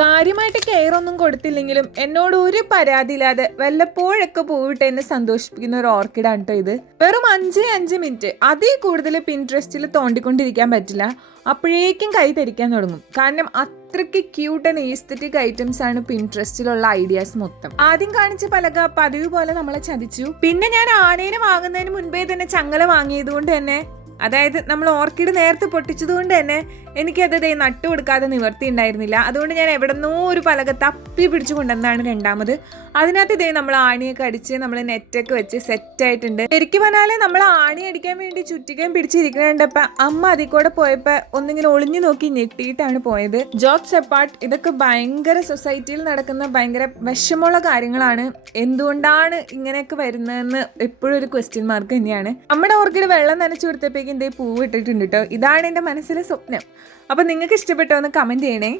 കാര്യമായിട്ട് കെയർ ഒന്നും കൊടുത്തില്ലെങ്കിലും എന്നോട് ഒരു പരാതിയില്ലാതെ വല്ലപ്പോഴൊക്കെ പോയിട്ട് എന്നെ സന്തോഷിപ്പിക്കുന്ന ഒരു ഓർക്കിഡാണ് കേട്ടോ ഇത്. വെറും അഞ്ച് അഞ്ച് മിനിറ്റ്. അതിൽ കൂടുതൽ പിൻട്രസ്റ്റിൽ തോണ്ടിക്കൊണ്ടിരിക്കാൻ പറ്റില്ല. അപ്പോഴേക്കും കൈ ധരിക്കാൻ തുടങ്ങും. കാരണം അത്രയ്ക്ക് ക്യൂട്ട് ആൻഡ് ഈസ്തറ്റിക് ഐറ്റംസ് ആണ് പിൻട്രസ്റ്റിലുള്ള ഐഡിയാസ് മൊത്തം. ആദ്യം കാണിച്ച പലക പതിവ് പോലെ നമ്മളെ ചതിച്ചു. പിന്നെ ഞാൻ ആനേനെ വാങ്ങുന്നതിന് മുൻപേ തന്നെ ചങ്ങല വാങ്ങിയത് കൊണ്ട് തന്നെ അതായത് നമ്മൾ ഓർക്കിഡ് നേരത്തെ പൊട്ടിച്ചതുകൊണ്ട് തന്നെ എനിക്കത് ദേ നട്ടു കൊടുക്കാതെ നിവർത്തി ഉണ്ടായിരുന്നില്ല അതുകൊണ്ട് ഞാൻ എവിടെന്നോ ഒരു പലക തപ്പി പിടിച്ചു കൊണ്ടുവന്നാണ് രണ്ടാമത്. അതിനകത്ത് ഇതേ നമ്മൾ ആണിയൊക്കെ അടിച്ച് നമ്മൾ നെറ്റൊക്കെ വെച്ച് സെറ്റ് ആയിട്ടുണ്ട് ശരിക്കും പറഞ്ഞാൽ നമ്മൾ ആണി അടിക്കാൻ വേണ്ടി ചുറ്റികയും പിടിച്ചിരിക്കണേണ്ടപ്പോ അമ്മ അതിൽ കൂടെ പോയപ്പോ ഒന്നിങ്ങനെ ഒളിഞ്ഞു നോക്കി ഞെട്ടിയിട്ടാണ് പോയത്. ജോബ്സ് എപ്പാർട്ട് ഇതൊക്കെ ഭയങ്കര സൊസൈറ്റിയിൽ നടക്കുന്ന ഭയങ്കര വിഷമമുള്ള കാര്യങ്ങളാണ്. എന്തുകൊണ്ടാണ് ഇങ്ങനെയൊക്കെ വരുന്നതെന്ന് എപ്പോഴും ഒരു ക്വസ്റ്റ്യൻ മാർക്ക് തന്നെയാണ്. നമ്മുടെ ഓർക്കിഡ് വെള്ളം നനച്ചു കൊടുത്തപ്പോഴേക്കും ഇതേ പൂവ് ഇട്ടിട്ടുണ്ട് കേട്ടോ ഇതാണ് എന്റെ മനസ്സിലെ സ്വപ്നം. അപ്പോൾ നിങ്ങൾക്ക് ഇഷ്ടപ്പെട്ടോ എന്ന് കമന്റ് ചെയ്യണേ.